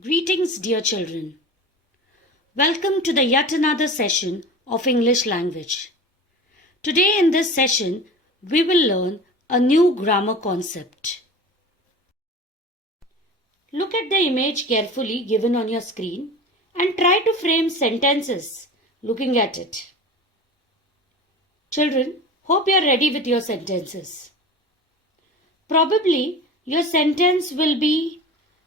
Greetings, dear children. Welcome to the yet another session of English language. Today in this session, we will learn a new grammar concept. Look at the image carefully given on your screen and try to frame sentences looking at it. Children, hope you are ready with your sentences. Probably your sentence will be,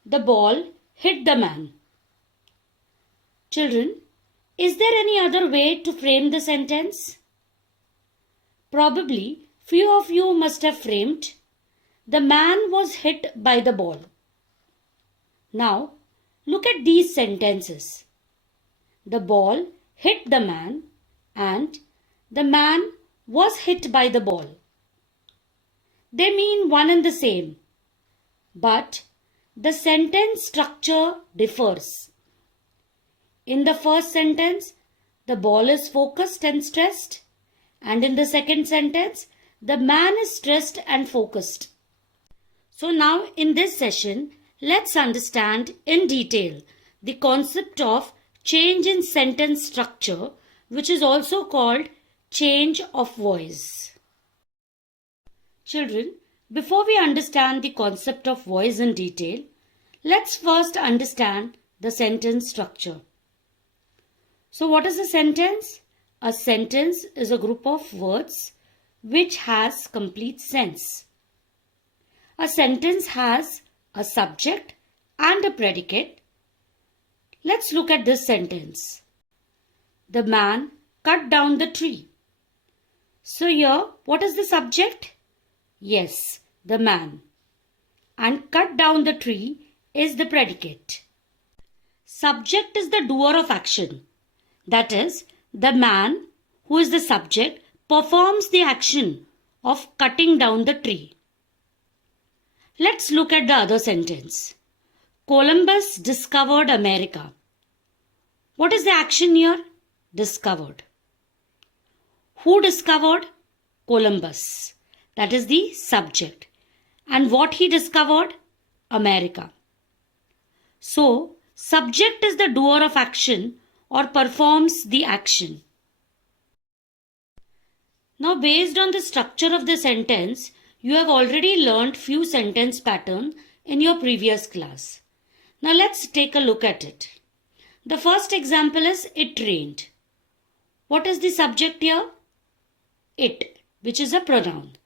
the ball hit the man. Children, is there any other way to frame the sentence? Probably few of you must have framed, the man was hit by the ball. Now, look at these sentences. The ball hit the man and the man was hit by the ball. They mean one and the same, but the sentence structure differs. In the first sentence, the ball is focused and stressed, and in the second sentence, the man is stressed and focused. So now in this session, let's understand in detail the concept of change in sentence structure, which is also called change of voice. Children, before we understand the concept of voice in detail, let's first understand the sentence structure. So what is a sentence? A sentence is a group of words which has complete sense. A sentence has a subject and a predicate. Let's look at this sentence. The man cut down the tree. So here, what is the subject? Yes, the man. And cut down the tree is the predicate. Subject is the doer of action. That is, the man, who is the subject, performs the action of cutting down the tree. Let's look at the other sentence. Columbus discovered America. What is the action here? Discovered. Who discovered? Columbus. That is the subject. And what he discovered? America. So, subject is the doer of action or performs the action. Now, based on the structure of the sentence, you have already learned few sentence patterns in your previous class. Now, let's take a look at it. The first example is it rained. What is the subject here? It, which is a pronoun.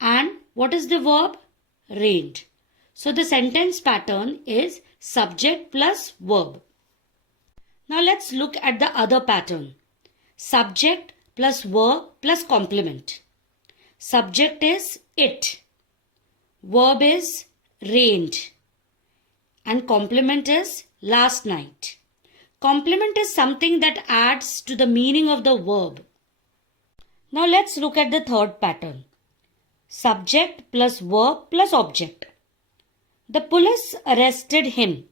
And what is the verb? Rained. So the sentence pattern is subject plus verb. Now let's look at the other pattern. Subject plus verb plus complement. Subject is it. Verb is rained. And complement is last night. Complement is something that adds to the meaning of the verb. Now let's look at the third pattern. Subject plus verb plus object. The police arrested him.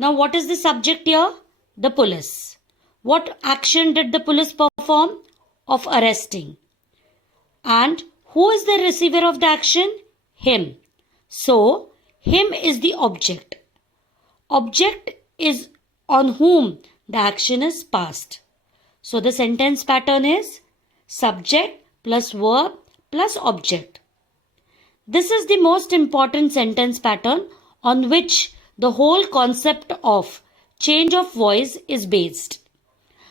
Now what is the subject here? The police. What action did the police perform? Of arresting. And who is the receiver of the action? Him. So, him is the object. Object is on whom the action is passed. So, the sentence pattern is subject plus verb plus object. This is the most important sentence pattern on which the whole concept of change of voice is based.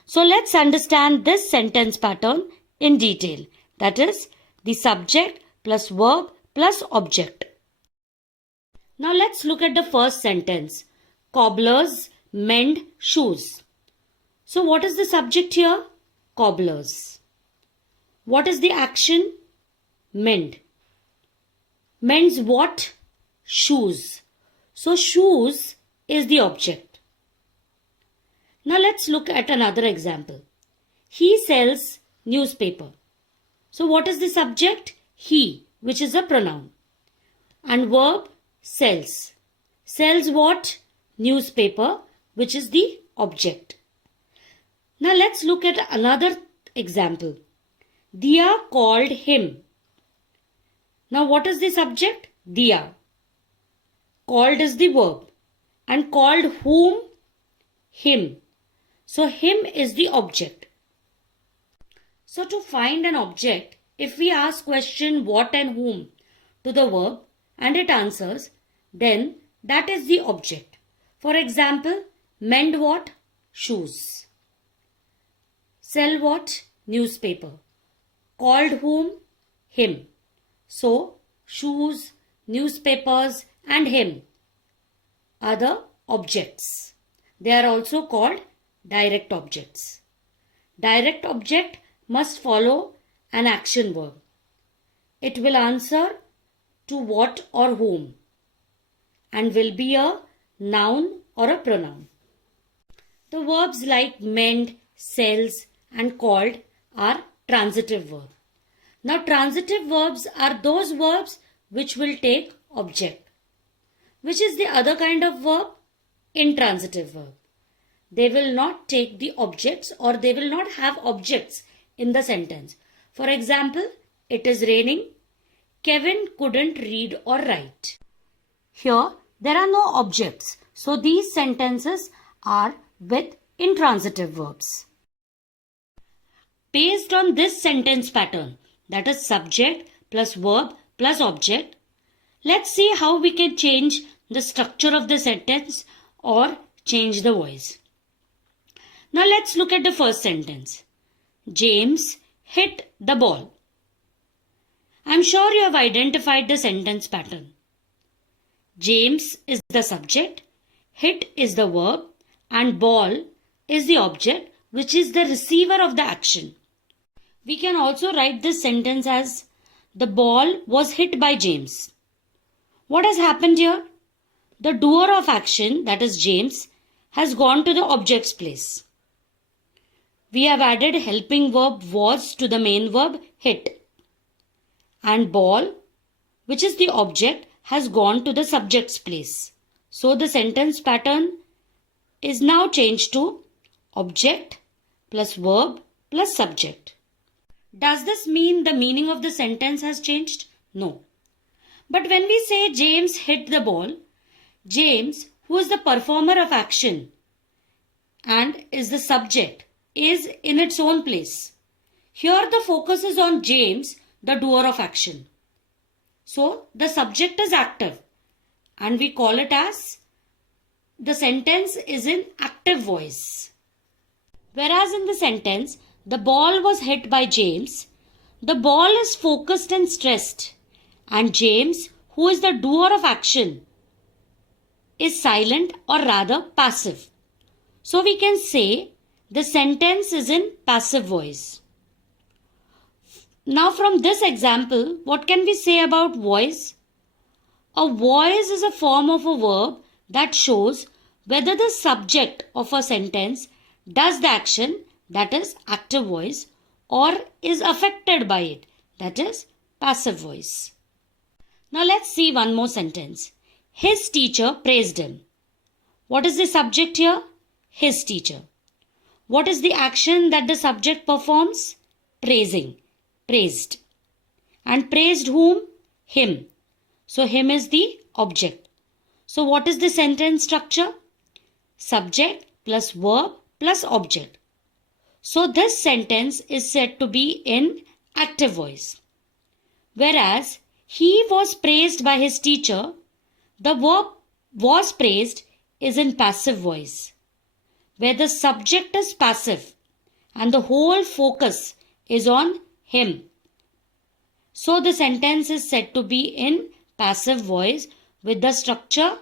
So let's understand this sentence pattern in detail. That is the subject plus verb plus object. Now let's look at the first sentence. Cobblers mend shoes. So what is the subject here? Cobblers. What is the action? Mend. Mends what? Shoes. So shoes is the object. Now let's look at another example. He sells newspaper. So what is the subject? He, which is a pronoun. And verb, sells. Sells what? Newspaper, which is the object. Now let's look at another example. Diya called him. Now what is the subject? Diya. Called is the verb. and called whom? Him. So him is the object. So to find an object, if we ask question what and whom to the verb and it answers, then that is the object. For example, mend what? Shoes. Sell what? Newspaper. Called whom? Him. So, shoes, newspapers and him are the objects. They are also called direct objects. Direct object must follow an action verb. It will answer to what or whom and will be a noun or a pronoun. The verbs like mend, sells and called are transitive verbs. Now transitive verbs are those verbs which will take object. Which is the other kind of verb? Intransitive verb. They will not take the objects or they will not have objects in the sentence. For example, it is raining. Kevin couldn't read or write. Here there are no objects. So these sentences are with intransitive verbs. Based on this sentence pattern, that is subject plus verb plus object, let's see how we can change the structure of the sentence or change the voice. Now let's look at the first sentence. James hit the ball. I'm sure you have identified the sentence pattern. James is the subject, hit is the verb, and ball is the object, which is the receiver of the action. We can also write this sentence as the ball was hit by James. What has happened here? The doer of action, that is James, has gone to the object's place. We have added helping verb was to the main verb hit. And ball, which is the object, has gone to the subject's place. So the sentence pattern is now changed to object plus verb plus subject. Does this mean the meaning of the sentence has changed? No. But when we say James hit the ball, James, who is the performer of action and is the subject, is in its own place. Here the focus is on James, the doer of action. So the subject is active and we call it as the sentence is in active voice. Whereas in the sentence, the ball was hit by James, the ball is focused and stressed, and James, who is the doer of action, is silent or rather passive. So we can say the sentence is in passive voice. Now from this example, what can we say about voice? A voice is a form of a verb that shows whether the subject of a sentence does the action, that is active voice, or is affected by it, that is passive voice. Now let's see one more sentence. His teacher praised him. What is the subject here? His teacher. What is the action that the subject performs? Praising. Praised. And praised whom? Him. So him is the object. So what is the sentence structure? Subject plus verb plus object. So this sentence is said to be in active voice. Whereas he was praised by his teacher, the verb was praised is in passive voice, where the subject is passive and the whole focus is on him. So the sentence is said to be in passive voice with the structure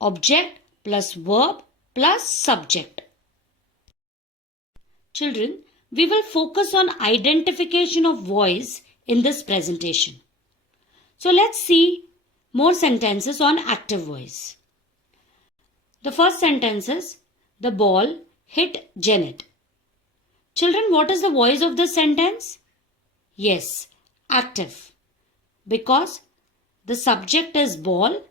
object plus verb plus subject. Children, we will focus on identification of voice in this presentation. So let's see more sentences on active voice. The first sentence is, the ball hit Janet. Children, what is the voice of this sentence? Yes, active. Because the subject is ball,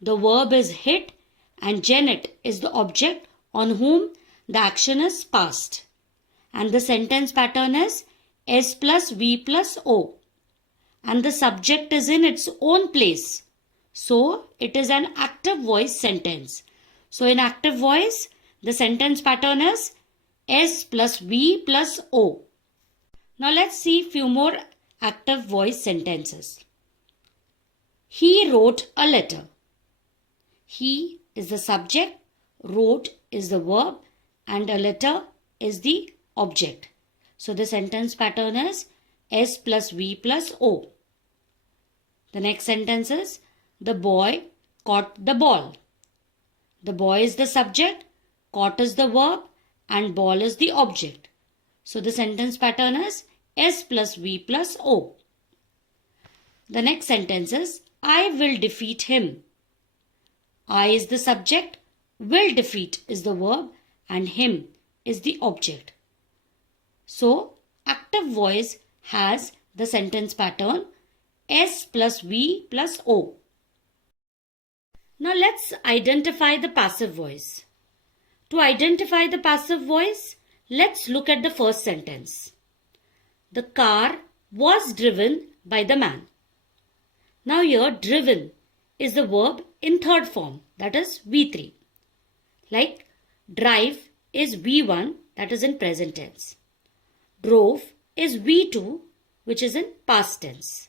the verb is hit, and Janet is the object on whom the action is passed. And the sentence pattern is S plus V plus O. And the subject is in its own place. So, it is an active voice sentence. So in active voice, the sentence pattern is S plus V plus O. Now let's see few more active voice sentences. He wrote a letter. He is the subject, wrote is the verb, and a letter is the object. So the sentence pattern is S plus V plus O. The next sentence is the boy caught the ball. The boy is the subject, caught is the verb, and ball is the object. So the sentence pattern is S plus V plus O. The next sentence is I will defeat him. I is the subject, will defeat is the verb, and him is the object. So active voice has the sentence pattern S plus V plus O. Now let's identify the passive voice. To identify the passive voice, let's look at the first sentence. The car was driven by the man. Now here driven is the verb in third form, that is V3. Like drive is V1, that is in present tense. Drove is V2, which is in past tense.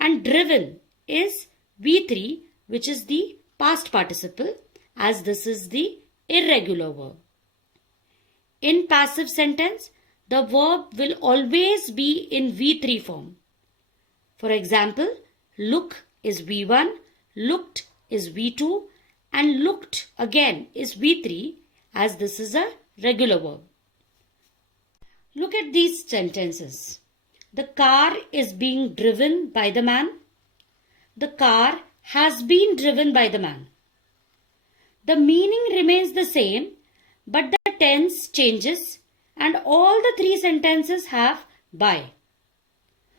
And driven is V3, which is the past participle, as this is the irregular verb. In passive sentence, the verb will always be in V3 form. For example, look is V1, looked is V2, and looked again is V3, as this is a regular verb. Look at these sentences. The car is being driven by the man. The car has been driven by the man. The meaning remains the same, but the tense changes and all the three sentences have by.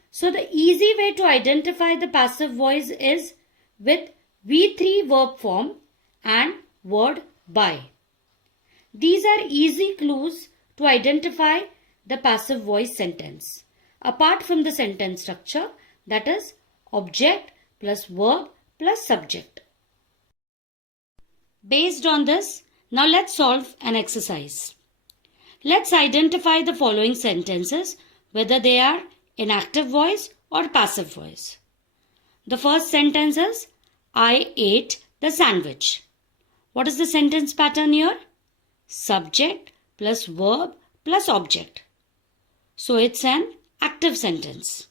So the easy way to identify the passive voice is with V3 verb form and word by. These are easy clues to identify the passive voice sentence, apart from the sentence structure, that is object plus verb plus subject. Based on this, now let's solve an exercise. Let's identify the following sentences, whether they are in active voice or passive voice. The first sentence is, I ate the sandwich. What is the sentence pattern here? Subject plus verb plus object. So it's an active sentence.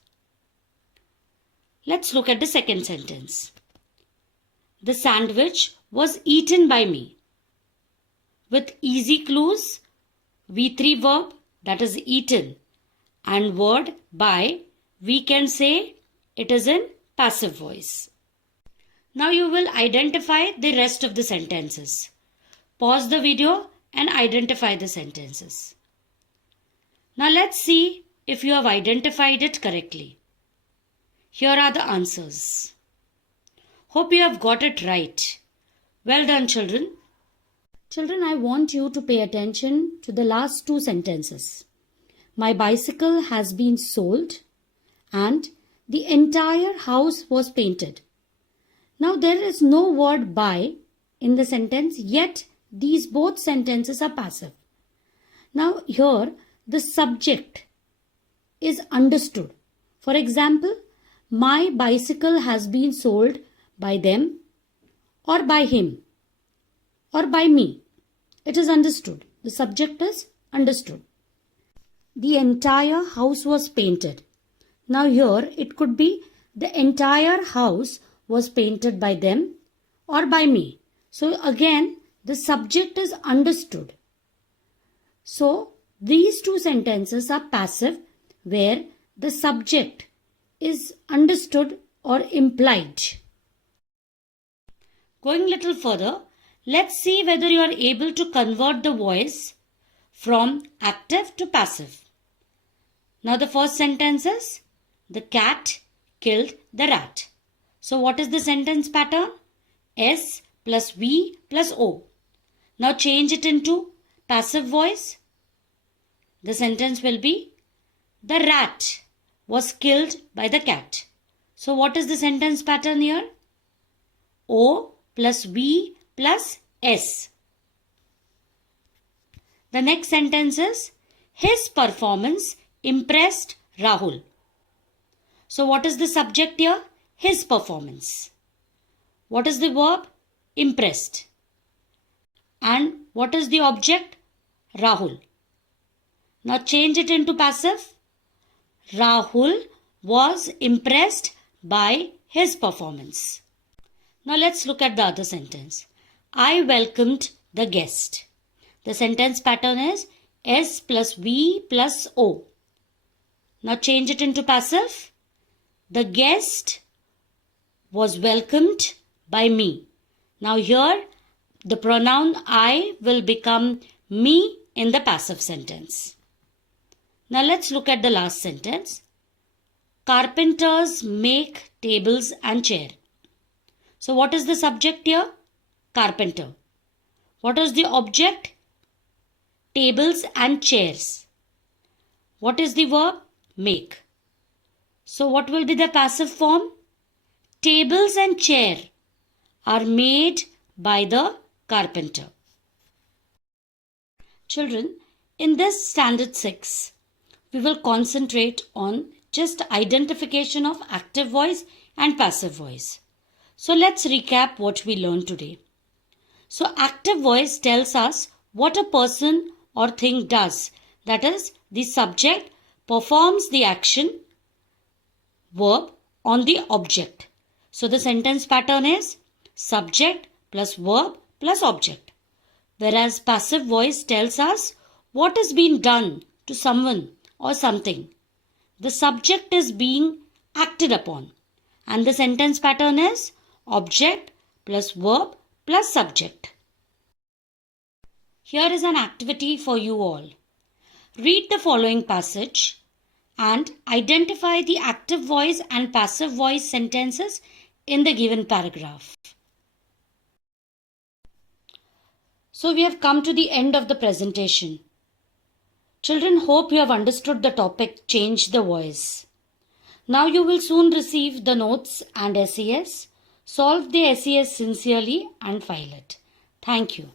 Let's look at the second sentence. The sandwich was eaten by me. With easy clues, V3 verb, that is eaten, and word by, we can say it is in passive voice. Now you will identify the rest of the sentences. Pause the video and identify the sentences. Now let's see if you have identified it correctly. Here are the answers. Hope you have got it right. Well done, children. Children, I want you to pay attention to the last two sentences. My bicycle has been sold and the entire house was painted. Now there is no word by in the sentence, yet these both sentences are passive. Now here the subject is understood. For example, my bicycle has been sold by them or by him or by me. It is understood. The subject is understood. The entire house was painted. Now here it could be the entire house was painted by them or by me. So again the subject is understood. So these two sentences are passive where the subject is understood or implied. Going a little further, let's see whether you are able to convert the voice from active to passive. Now the first sentence is, the cat killed the rat. So what is the sentence pattern? S plus V plus O. Now change it into passive voice. The sentence will be, the rat was killed by the cat. So what is the sentence pattern here? O plus V plus S. The next sentence is, his performance impressed Rahul. So what is the subject here? His performance. What is the verb? Impressed. And what is the object? Rahul. Now change it into passive. Rahul was impressed by his performance. Now let's look at the other sentence. I welcomed the guest. The sentence pattern is S plus V plus O. Now change it into passive. The guest was welcomed by me. Now here the pronoun I will become me in the passive sentence. Now let's look at the last sentence. Carpenters make tables and chairs. So what is the subject here? Carpenter. What is the object? Tables and chairs. What is the verb? Make. So what will be the passive form? Tables and chair are made by the carpenter. Children, in this standard 6, we will concentrate on just identification of active voice and passive voice. So let's recap what we learned today. So active voice tells us what a person or thing does. That is, the subject performs the action, verb on the object. So the sentence pattern is subject plus verb plus object. Whereas passive voice tells us what is being done to someone or something. The subject is being acted upon. And the sentence pattern is object plus verb plus subject. Here is an activity for you all. Read the following passage and identify the active voice and passive voice sentences in the given paragraph. So we have come to the end of the presentation. Children, hope you have understood the topic Change the Voice. Now you will soon receive the notes and SES. Solve the SES sincerely and file it. Thank you.